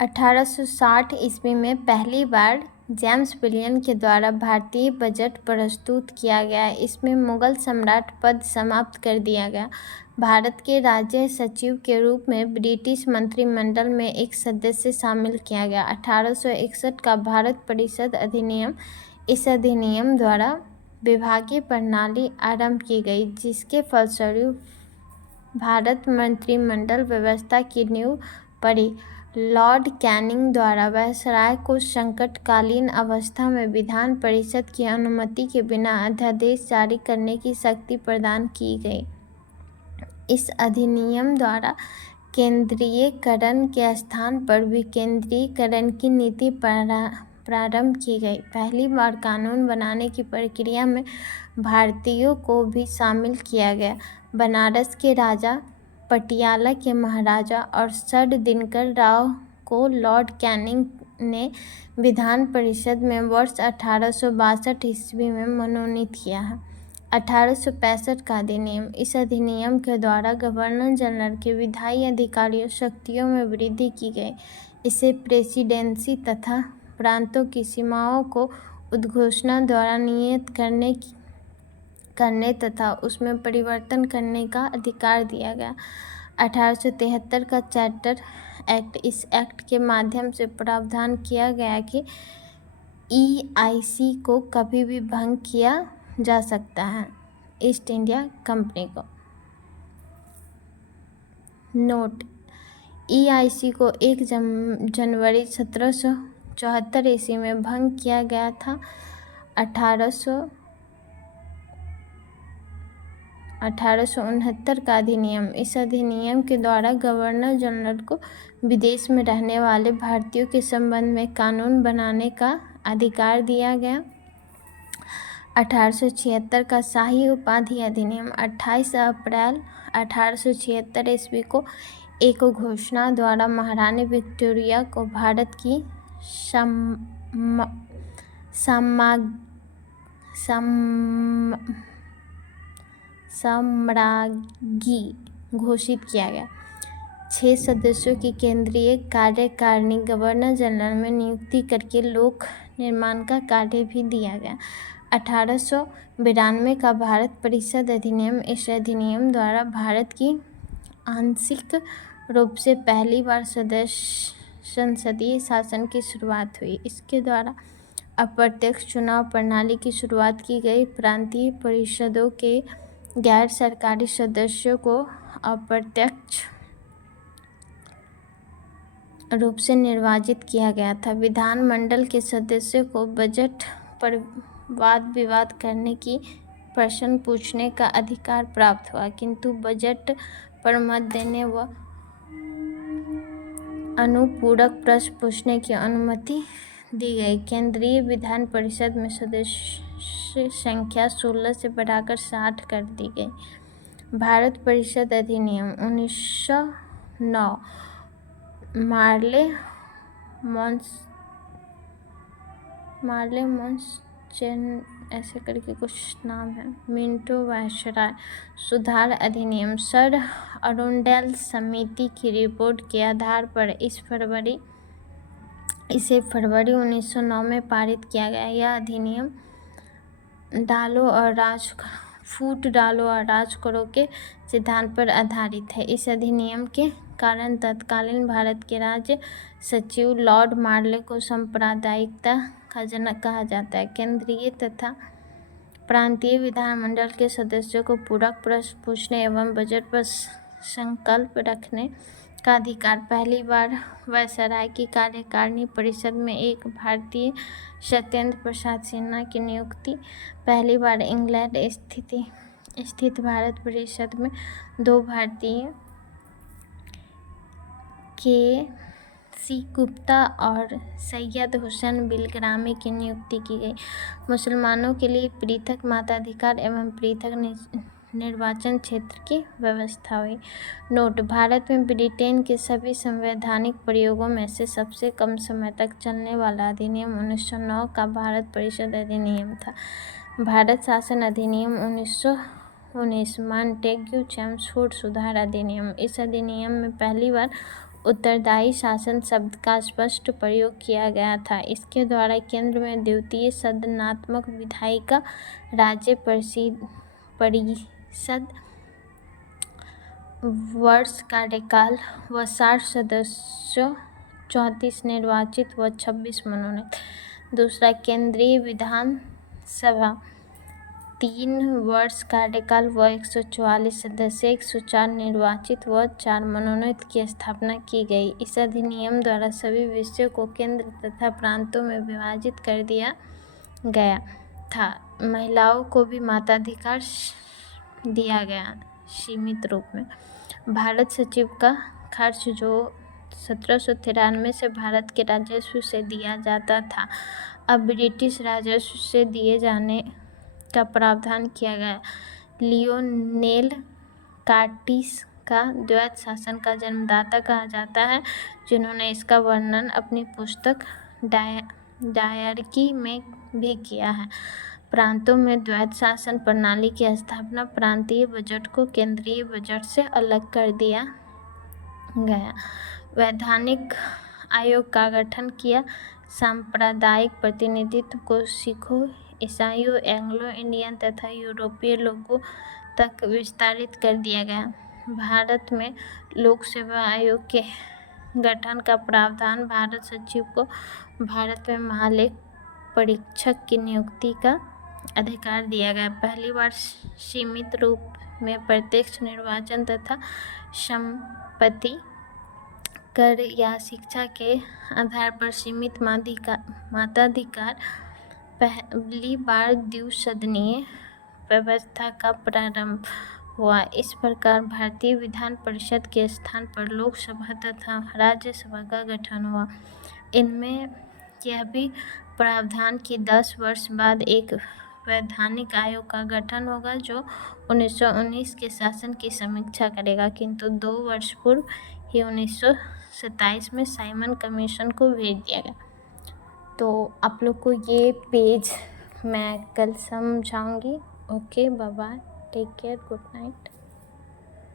1860 ईस्वी में पहली बार जेम्स विलियम के द्वारा भारतीय बजट प्रस्तुत किया गया। इसमें मुगल सम्राट पद समाप्त कर दिया गया। भारत के राज्य सचिव के रूप में ब्रिटिश मंत्रिमंडल में एक सदस्य शामिल किया गया। 1861 का भारत परिषद अधिनियम, इस अधिनियम द्वारा विभागीय प्रणाली आरंभ की गई, जिसके फलस्वरूप भारत मंत्रिमंडल व्यवस्था की नींव पड़ी। लॉर्ड कैनिंग द्वारा वायसराय को संकटकालीन अवस्था में विधान परिषद की अनुमति के बिना अध्यादेश जारी करने की शक्ति प्रदान की गई। इस अधिनियम द्वारा केंद्रीयकरण के स्थान पर विकेंद्रीकरण की नीति प्रारंभ की गई। पहली बार कानून बनाने की प्रक्रिया में भारतीयों को भी शामिल किया गया। बनारस के राजा, पटियाला के महाराजा और सर दिनकर राव को लॉर्ड कैनिंग ने विधान परिषद में वर्ष 1862 ईस्वी में मनोनीत किया है। 1865 का अधिनियम, इस अधिनियम के द्वारा गवर्नर जनरल के विधायी अधिकारियों शक्तियों में वृद्धि की गई। इसे प्रेसिडेंसी तथा प्रांतों की सीमाओं को उद्घोषणा द्वारा नियत करने तथा उसमें परिवर्तन करने का अधिकार दिया गया। 1873 का चार्टर एक्ट, इस एक्ट के माध्यम से प्रावधान किया गया कि EIC को कभी भी भंग किया जा सकता है। ईस्ट इंडिया कंपनी को नोट, EIC को 1 जनवरी 1774 ईस्वी में भंग किया गया था। 1869 का अधिनियम, इस अधिनियम के द्वारा गवर्नर जनरल को विदेश में रहने वाले भारतीयों के संबंध में कानून बनाने का अधिकार दिया गया। 1876 का शाही उपाधि अधिनियम, 28 अप्रैल 1876 ईस्वी को एक घोषणा द्वारा महारानी विक्टोरिया को भारत की साम्राज्ञी घोषित किया गया। 6 सदस्यों की केंद्रीय कार्यकारिणी गवर्नर जनरल में नियुक्ति करके लोक निर्माण का कार्य भी दिया गया। 1892 का भारत परिषद अधिनियम, इस अधिनियम द्वारा भारत की आंशिक रूप से पहली बार संसदीय शासन की शुरुआत हुई। इसके द्वारा अप्रत्यक्ष चुनाव प्रणाली की शुरुआत की गई। प्रांतीय परिषदों के गैर सरकारी सदस्यों को अप्रत्यक्ष रूप से निर्वाचित किया गया था। विधानमंडल के सदस्यों को बजट पर वाद विवाद करने की, प्रश्न पूछने का अधिकार प्राप्त हुआ, किंतु बजट पर मत देने व अनुपूरक प्रश्न पूछने की अनुमति दी गई। केंद्रीय विधान परिषद में सदस्य संख्या 16 से बढ़ाकर 60 कर दी गई। भारत परिषद अधिनियम 1909, मार्ले मॉन्सचेन ऐसे करके कुछ नाम है, मिंटो वायसराय सुधार अधिनियम, सर अरुंडेल समिति की रिपोर्ट के आधार पर इसे फरवरी 1909 में पारित किया गया। यह अधिनियम फूट डालो और राज करो के सिद्धांत पर आधारित है। इस अधिनियम के कारण तत्कालीन भारत के राज्य सचिव लॉर्ड मार्ले को सांप्रदायिकता का जनक कहा जाता है। केंद्रीय तथा प्रांतीय विधानमंडल के सदस्यों को पूरक प्रश्न पूछने एवं बजट पर संकल्प रखने का अधिकार। पहली बार वायसराय की कार्यकारिणी परिषद में एक भारतीय, सत्येंद्र प्रसाद सिन्हा की नियुक्ति। पहली बार इंग्लैंड स्थित भारत परिषद में 2 भारतीय, KC गुप्ता और सैयद हुसैन बिलग्रामी की नियुक्ति की गई। मुसलमानों के लिए पृथक मताधिकार एवं पृथक निर्वाचन क्षेत्र की व्यवस्था हुई। नोट, भारत में ब्रिटेन के सभी संवैधानिक प्रयोगों में से सबसे कम समय तक चलने वाला अधिनियम 1909 का भारत परिषद अधिनियम था। भारत शासन अधिनियम 1919, मॉन्टेग्यू चेम्सफोर्ड सुधार अधिनियम, इस अधिनियम में पहली बार उत्तरदायी शासन शब्द का स्पष्ट प्रयोग किया गया था। इसके द्वारा केंद्र में द्वितीय सदनात्मक विधायिका राज्य परिषद वर्ष कार्यकाल व 60 सदस्यों, 34 निर्वाचित व 26 मनोनीत। दूसरा, केंद्रीय विधानसभा 3 वर्ष कार्यकाल व 144 सदस्य, 104 निर्वाचित व 4 मनोनीत की स्थापना की गई। इस अधिनियम द्वारा सभी विषयों को केंद्र तथा प्रांतों में विभाजित कर दिया गया था। महिलाओं को भी मताधिकार दिया गया सीमित रूप में। भारत सचिव का खर्च जो 1793 से भारत के राजस्व से दिया जाता था, अब ब्रिटिश राजस्व से दिए जाने का प्रावधान किया गया। लियोनेल कार्टिस का द्वैत शासन का जन्मदाता कहा जाता है, जिन्होंने इसका वर्णन अपनी पुस्तक डायरकी में भी किया है। प्रांतों में द्वैत शासन प्रणाली की स्थापना, प्रांतीय बजट को केंद्रीय बजट से अलग कर दिया गया। वैधानिक आयोग का गठन किया। सांप्रदायिक प्रतिनिधित्व को सिखों, ईसाइयों, एंग्लो इंडियन तथा यूरोपीय लोगों तक विस्तारित कर दिया गया। भारत में लोक सेवा आयोग के गठन का प्रावधान। भारत सचिव को भारत में महालेख परीक्षक की नियुक्ति का अधिकार दिया गया। पहली बार सीमित रूप में प्रत्यक्ष निर्वाचन तथा संपत्ति कर या शिक्षा के आधार पर सीमित मताधिकार। पहली बार द्विसदनीय व्यवस्था का प्रारंभ हुआ। इस प्रकार भारतीय विधान परिषद के स्थान पर लोकसभा तथा राज्यसभा का गठन हुआ। इनमें यह भी प्रावधान कि 10 वर्ष बाद एक वैधानिक आयोग का गठन होगा जो 1919 के शासन की समीक्षा करेगा, किंतु 2 वर्ष पूर्व ही 1927 में साइमन कमीशन को भेज दिया गया। तो आप लोग को ये पेज मैं कल समझाऊंगी। Okay, bye bye, take care, good night.